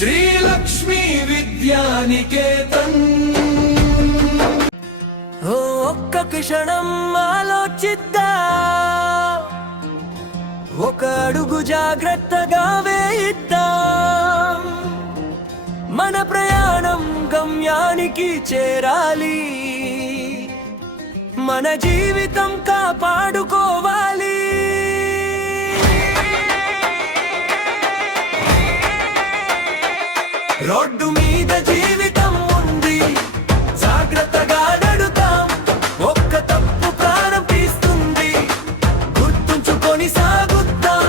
శ్రీలక్ష్మీ విద్యానికేతన్. ఒక్క క్షణం ఆలోచిద్దా, ఒక అడుగు జాగ్రత్తగా వేయిద్దాం. మన ప్రయాణం గమ్యానికి చేరాలి, మన జీవితం కాపాడుకోవాలి. రోడ్డు మీద జీవితం ఉంది, జాగ్రత్తగా నడుతాం. ఒక్క తప్పు ప్రాణం తీస్తుంది, గుర్తుంచుకొని సాగుతాం.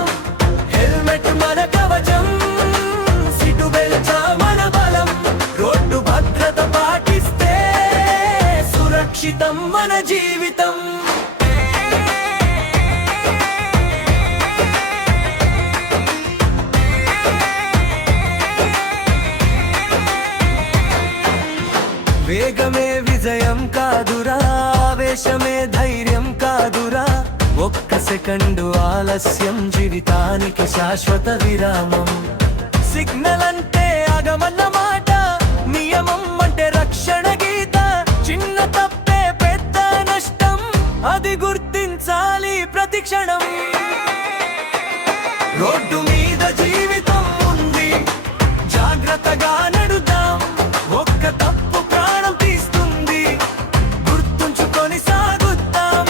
హెల్మెట్ మన కవచం, సీటు బెల్ట్ మన బలం. రోడ్డు భద్రత పాటిస్తే సురక్షితం మన జీవితం. వేగమే విజయం కాదురా, ఆవేశమే ధైర్యం కాదురా. ఒక్క సెకండు ఆలస్యం జీవితానికి శాశ్వత విరామం. సిగ్నల్ అంటే ఆగమన్నమాట, నియమం అంటే రక్షణ గీత. చిన్న తప్పే పెద్ద నష్టం, అది గుర్తించాలి ప్రతి క్షణం. రోడ్డు మీద జీవితం ఉంది, జాగ్రత్తగా నడుద్దాం. ఒక్క తప్పు ప్రాణం తీస్తుంది, గుర్తుంచుకొని సాగుతాం.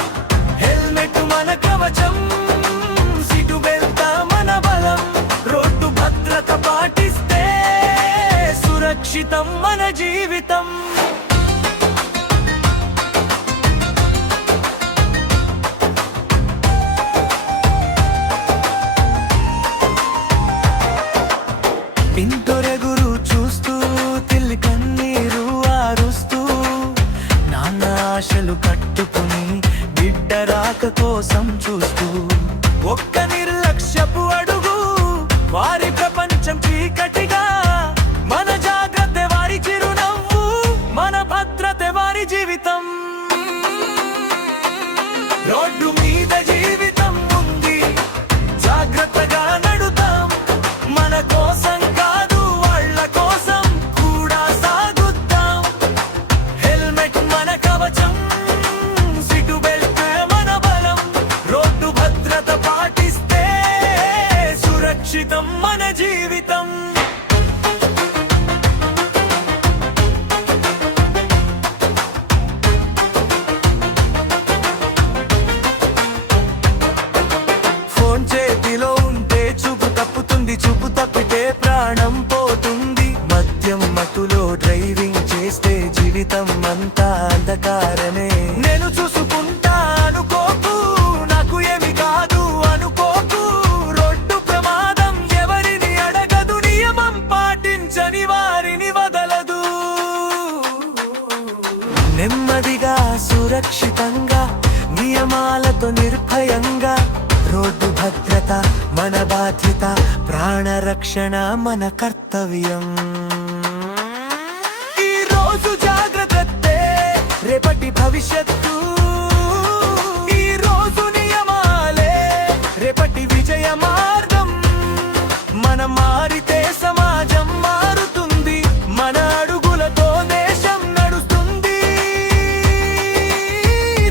హెల్మెట్ మన కవచం, సీటు బెల్ట్ మన బలం. రోడ్డు భద్రత పాటిస్తే సురక్షితం మన జీవితం. ఇంతొరెగురు చూస్తూ తిల్లి కన్నీరు ఆరుస్తూ, నాన్న ఆశలు కట్టుకుని బిడ్డ రాక కోసం చూస్తూ. ఒక్క నిర్లక్ష్యపు అడుగు, వారి ప్రపంచం చీకటిగా. మన జాగ్రత్త వారి చిరునవ్వు, మన భద్రత వారి జీవితం. రోడ్డు మీద జీవితం ఉంది, జాగ్రత్తగా నడుతాం. మన కోసం కాదు, వాళ్ళ కోసం కూడా సాగుతాం. హెల్మెట్ మన కవచం, సీటు బెల్ట్ మన బలం. రోడ్డు భద్రత పాటిస్తే సురక్షితం మన జీవితం. ఫోన్ చేతిలో ఉంటే చూపు తప్పుతుంది, చూపు తప్పితే ప్రాణం పోతుంది. మద్యం మత్తులో డ్రైవింగ్ చేస్తే జీవితం అంతా అంధకారమే. నేను చూసుకుంటా అనుకోకు, నాకు ఏమి కాదు అనుకోకు. రోడ్డు ప్రమాదం ఎవరిని అడగదు, నియమం పాటించని వారిని వదలదు. నెమ్మదిగా సురక్షితంగా, నియమాలతో నిర్భయంగా. రోడ్డు భద్రత మన బాధ్యత, ప్రాణరక్షణ మన కర్తవ్యం. ఈ రోజు జాగ్రత్తే రేపటి భవిష్యత్తు, ఈ రోజు నియమాలే రేపటి విజయ మార్గం. మనం మారితే సమాజం మారుతుంది, మన అడుగులతో దేశం నడుస్తుంది.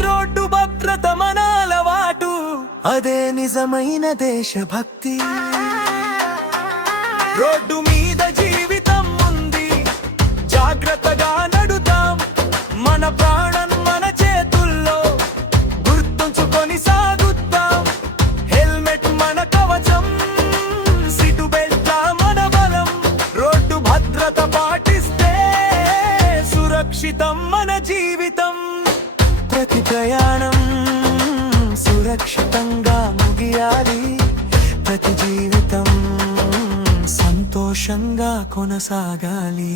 రోడ్డు భద్రత మన అలవాటు, అదే నిజమైన దేశభక్తి. రోడ్డు మీద జీవితం ఉంది, జాగ్రత్తగా నడుతాం. మన ప్రాణం మన చేతుల్లో, గుర్తుంచుకొని సాగుతాం. హెల్మెట్ మన కవచం, సీటు బెల్ట్ మన బలం. రోడ్డు భద్రత పాటిస్తే సురక్షితం మన జీవితం. ప్రతి ప్రయాణం సురక్షితంగా ముగియాలి, ప్రతి జీవితం సంతోషంగా కొనసాగాలి.